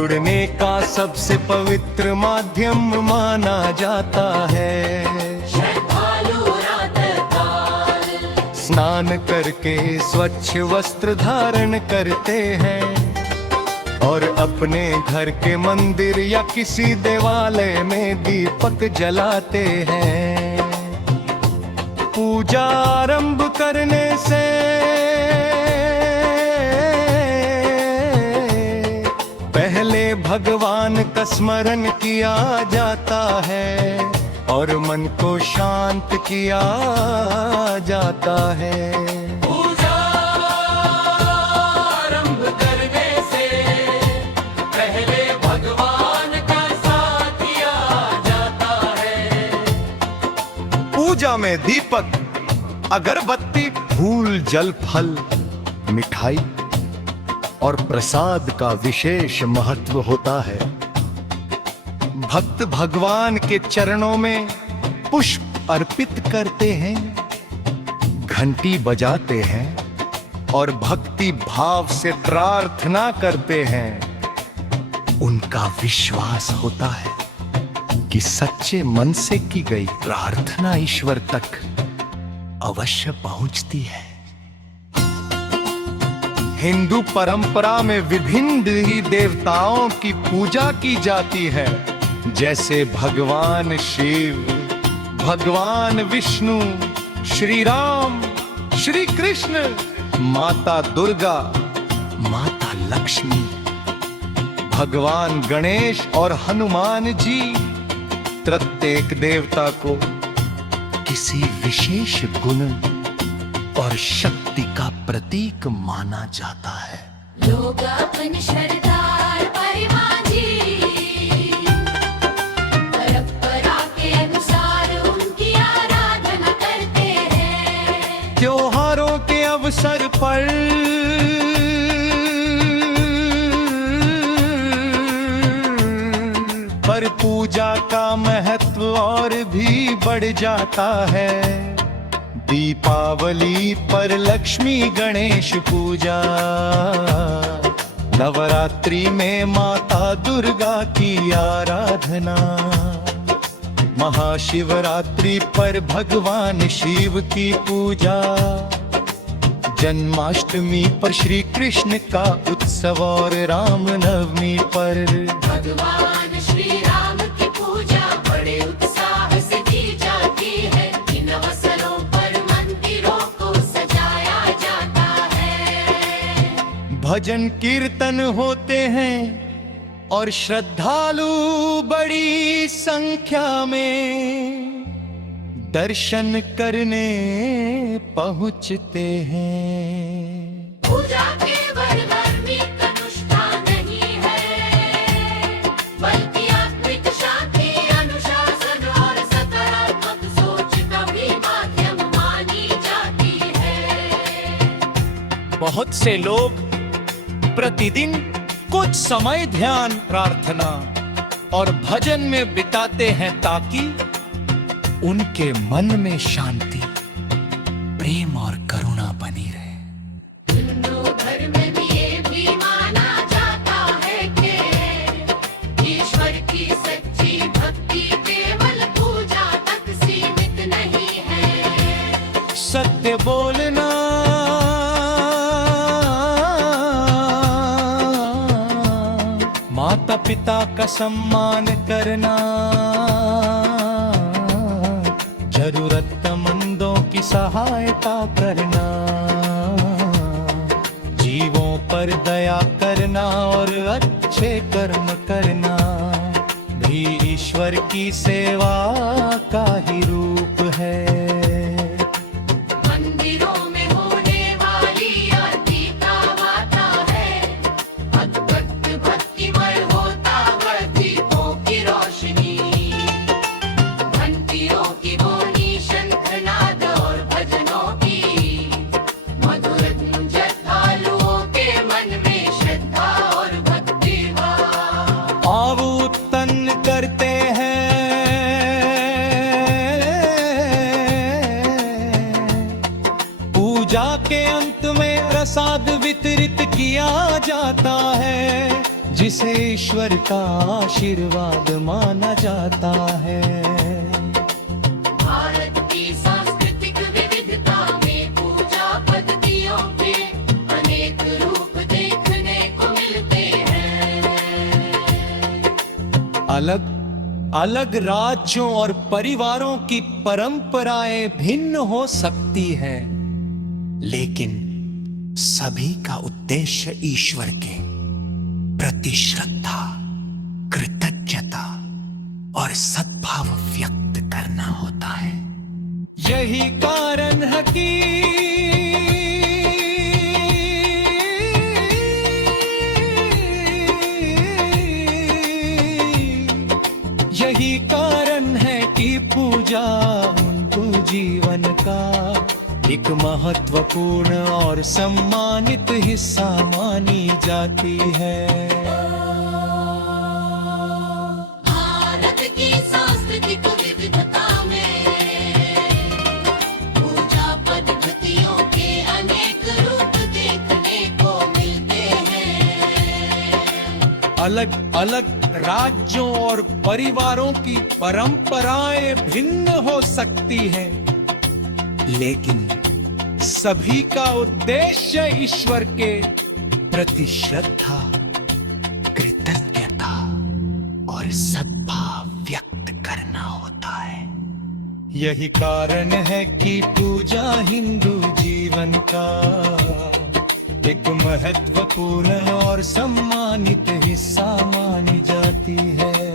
जुड़ने का सबसे पवित्र माध्यम माना जाता है। स्नान करके स्वच्छ वस्त्र धारण करते हैं और अपने घर के मंदिर या किसी देवालय में दीपक जलाते हैं। पूजा आरंभ करने से पहले भगवान का स्मरण किया जाता है और मन को शांत किया जाता है। पूजा आरंभ करने से पहले भगवान का साथ दिया जाता है। पूजा में दीपक, अगरबत्ती, फूल, जल, फल, मिठाई और प्रसाद का विशेष महत्व होता है। भक्त भगवान के चरणों में पुष्प अर्पित करते हैं, घंटी बजाते हैं और भक्ति भाव से प्रार्थना करते हैं। उनका विश्वास होता है कि सच्चे मन से की गई प्रार्थना ईश्वर तक अवश्य पहुंचती है। हिंदू परंपरा में विभिन्न देवी देवताओं की पूजा की जाती है, जैसे भगवान शिव, भगवान विष्णु, श्री राम, श्री कृष्ण, माता दुर्गा, माता लक्ष्मी, भगवान गणेश और हनुमान जी। प्रत्येक देवता को किसी विशेष गुण और शक्ति का प्रतीक माना जाता है। लोग अपनी श्रद्धा और परिवार जी परंपरा के अनुसार उनकी आराधना करते हैं। त्योहारों के अवसर पर पूजा का महत्व और भी बढ़ जाता है। दीपावली पर लक्ष्मी गणेश पूजा, नवरात्रि में माता दुर्गा की आराधना, महाशिवरात्रि पर भगवान शिव की पूजा, जन्माष्टमी पर श्री कृष्ण का उत्सव और रामनवमी पर भगवान श्री राम की पूजा बड़े उत्साह से की जाती है। इन अवसरों पर मंदिरों को सजाया जाता है। भजन कीर्तन होते हैं और श्रद्धालु बड़ी संख्या में दर्शन करने पहुंचते हैं। पूजा केवल धार्मिक अनुष्ठान नहीं है, बल्कि आत्मिक शांति, अनुशासन और सकारात्मक सोच का भी माध्यम मानी जाती है। बहुत से लोग प्रतिदिन कुछ समय ध्यान, प्रार्थना और भजन में बिताते हैं ताकि उनके मन में शांति, प्रेम और करुणा बनी रहे। हिंदू धर्म में भी ये भी माना जाता है कि ईश्वर की सच्ची भक्ति केवल पूजा तक सीमित नहीं है। सत्य बोलना, माता पिता का सम्मान करना, जरूरतमंदों की सहायता करना, जीवों पर दया करना और अच्छे कर्म करना भी ईश्वर की सेवा का ही रूप है। मंदिरों में होने वाली आरती का वाता है, अद्भुत भक्तिमय होता है दीपों की रोशनी, घंटियों की बोली, शंखनाद और भजनों की मधुर धुन श्रद्धालुओं के मन में श्रद्धा और भक्ति भाव आव उत्पन्न करते हैं। पूजा के अंत में प्रसाद वितरित किया जाता है, जिसे ईश्वर का आशीर्वाद माना जाता है। भारत की सांस्कृतिक विविधता में पूजा पद्धतियों के अनेक रूप देखने को मिलते हैं। अलग अलग राज्यों और परिवारों की परंपराएं भिन्न हो सकती हैं, लेकिन सभी का उद्देश्य ईश्वर के प्रति श्रद्धा, कृतज्ञता और सद्भाव व्यक्त करना होता है। यही कारण है कि यही कारण है कि पूजा हिंदू जीवन का एक महत्वपूर्ण और सम्मानित हिस्सा मानी जाती है। भारत की सांस्कृतिक विविधता में पूजा पद्धतियों के अनेक रूप देखने को मिलते हैं। अलग अलग राज्यों और परिवारों की परंपराएं भिन्न हो सकती हैं, लेकिन सभी का उद्देश्य ईश्वर के प्रति श्रद्धा, कृतज्ञता और सद्भाव व्यक्त करना होता है। यही कारण है कि पूजा हिंदू जीवन का एक महत्वपूर्ण और सम्मानित हिस्सा मानी जाती है।